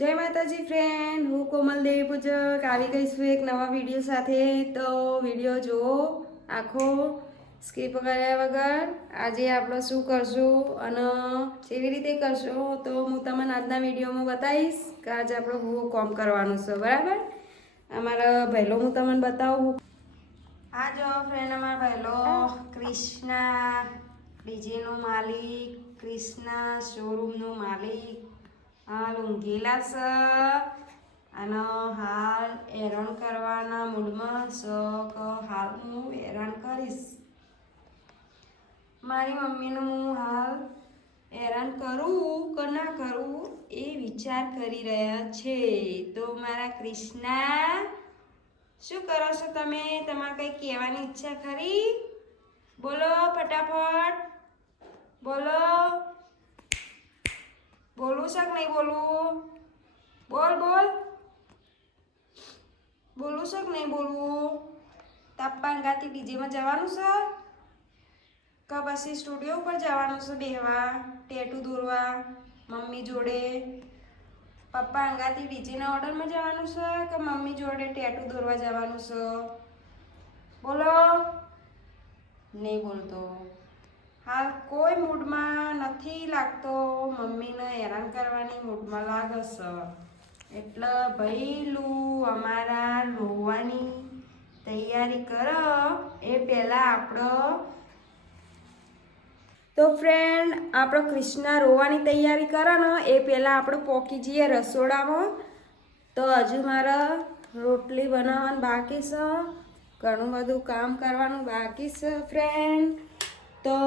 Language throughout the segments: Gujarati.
જય માતાજી ફ્રેન્ડ, હું કોમલ દેવી પૂજક આવી ગઈ છું એક નવા વિડીયો સાથે। તો વિડીયો જુઓ આખો, સ્કીપ કર્યા વગર। આજે આપણે શું કરશું અને કેવી રીતે કરશું તો હું તમને આજના વિડીયોમાં બતાવીશ કે આજે આપણે હું કામ કરવાનું છે, બરાબર। અમારા ભાઈલો હું તમને બતાવું। આ જો ફ્રેન્ડ, અમારા ભાઈલો ક્રિષ્ના ડીજેનો માલિક, ક્રિષ્ના શોરૂમનો માલિક હાલ ઊંઘેલા છે અને હાલ હેરાન કરવાના મૂડમાં છે કે હાલ હું હેરાન કરીશ। મારી મમ્મીનું હું હાલ હેરાન કરું કે ના કરું એ વિચાર કરી રહ્યા છે। તો મારા ક્રિષ્ના, શું કરો છો તમે? તમારે કંઈ કહેવાની ઈચ્છા ખરી? બોલો ફટાફટ, બોલો। બોલું છે કે નહીં બોલવું? બોલ બોલ, બોલું છે કે નહીં બોલવું? તાપ્પા અંગાથી ડીજેમાં જવાનું છે કે પછી સ્ટુડિયો ઉપર જવાનું છે બેહવા, ટેટુ દોરવા મમ્મી જોડે? પપ્પા અંગાથી ડીજેના ઓર્ડરમાં જવાનું છે કે મમ્મી જોડે ટેટુ દોરવા જવાનું છે? બોલો। નહીં બોલતો, હાલ કોઈ મૂડમાં નથી લાગતો, મમ્મીને હેરાન કરવાની મૂડમાં લાગે છે। એટલે ભઈલું અમારા રોવાની તૈયારી કરો એ પહેલાં આપણો તો ફ્રેન્ડ આપણો ક્રિષ્ના રોવાની તૈયારી કરે ને એ પહેલાં આપણે પોકી જઈએ રસોડામાં। તો હજુ મારે રોટલી બનાવવાનું બાકી છે, ઘણું બધું કામ કરવાનું બાકી છે ફ્રેન્ડ। તો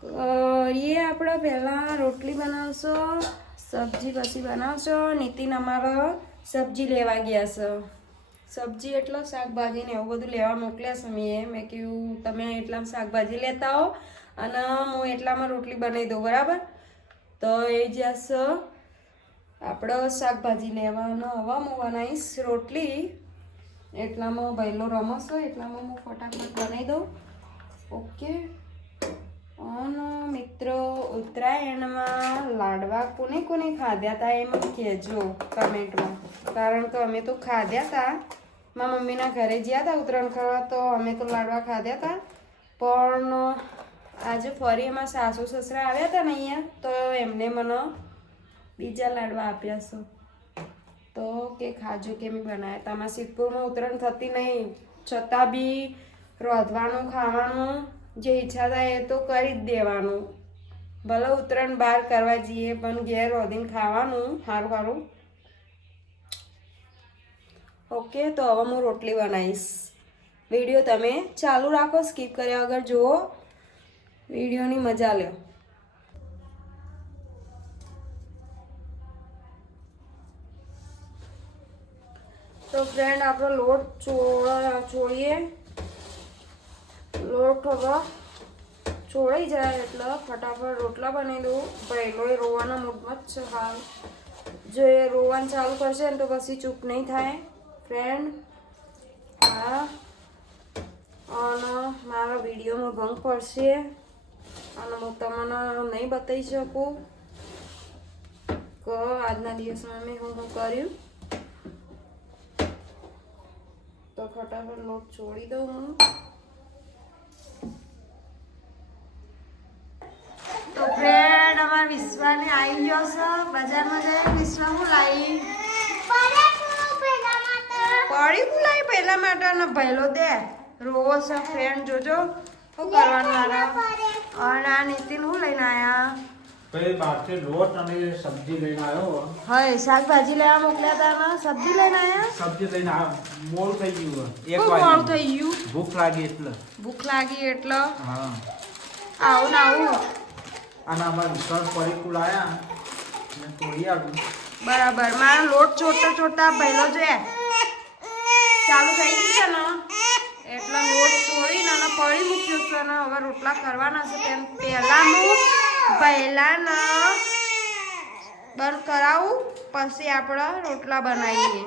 કરીએ આપણે, પહેલાં રોટલી બનાવશો, સબ્જી પછી બનાવશો। નીતિન અમારો સબ્જી લેવા ગયા છે, સબ્જી એટલે શાકભાજી ને એવું બધું લેવા મોકલ્યા છે। મેં કીધું તમે એટલામાં શાકભાજી લેતા આવો અને હું એટલામાં રોટલી બનાવી દઉં, બરાબર। તો એ જશે આપણે શાકભાજી લેવાનો, હવે હું બનાવીશ રોટલી। એટલામાં ભાઈલો રમશે, એટલામાં હું ફટાફટ બનાવી દઉં, ઓકે। અને મિત્રો, ઉત્તરાયણમાં લાડવા કોને કોને ખાધ્યા હતા એમ કહેજો કમેન્ટમાં, કારણ કે અમે તો ખાધ્યા હતા। મારા મમ્મીના ઘરે ગયા હતા ઉત્તરાયણ કરવા, તો અમે તો લાડવા ખાધ્યા હતા। પણ આજે ફરી એમાં સાસુ સસરા આવ્યા હતા ને અહીંયા, તો એમને મને બીજા લાડવા આપ્યા છે। તો કે ખાજો કે મેં બનાવ્યા હતા। અમારા સિદ્ધપુરમાં ઉત્તરાયણ થતી નહીં, છતાં બી રોધવાનું ખાવાનું જે ઈચ્છા થાય એ તો કરી જ દેવાનું। ભલે ઉત્તરાયણ બહાર કરવા જઈએ પણ ઘેર રોધીને ખાવાનું સારું સારું, ઓકે। તો હવે હું રોટલી બનાવીશ। વિડીયો તમે ચાલુ રાખો, સ્કીપ કર્યા વગર જુઓ, વિડીયોની મજા લો। તો ફ્રેન્ડ આપણો લોટ ચોળીએ, લોટ હવે ચોળી જાય એટલે ફટાફટ રોટલા બનાવી દઉં। પહેલો એ રોવાના મૂડમાં જ છે હાલ, જો એ રોવાનું ચાલુ કરશે ને તો પછી ચૂપ નહીં થાય ફ્રેન્ડ। હા, અને મારા વિડીયોમાં ભંગ પડશે અને હું તમને નહીં બતાવી શકું કે આજના દિવસમાં મેં હું કર્યું। તો ફટાફટ લોટ છોડી દઉં હું। તો ફ્રેન્ડ અમારા વિશ્વાને આવી ગયો છે, બજારમાં જઈ વિશ્વા હું લાવી પડી લાવી પહેલા માટે, અને પહેલો દે રોવો છે ફ્રેન્ડ, જોજો શું કરવાનું મારા। અને આ નીતિન હું લઈને આવ્યા? બારથી લોટ અને સબ્જી લઈને આવ્યો। હા, શાકભાજી લેવા મોકલ્યા હતા ને સબ્જી લઈને આવ્યા? સબ્જી લઈને આવ્યો, મોડું થઈ ગયું, એક શું વાગ્યું મોડું થઈ ગયું? ભૂખ લાગી એટલે। ભૂખ લાગી એટલે? હા, આવું ને આવું। અને અમારે વિશ્વાસ પડીકું લાયા ને તોડી આવ્યું, બરાબર। મારો લોટ ચોટતા ચોટતા પહેલો જોઈએ ચાલુ થઈ ગયું છે ને, એટલે લોટ છોડીને અને પડી મૂક્યું છે ને હવે રોટલા કરવાના છે। તેમ પહેલાં હું બંધ કરાવું, પછી આપણે રોટલા બનાવીએ।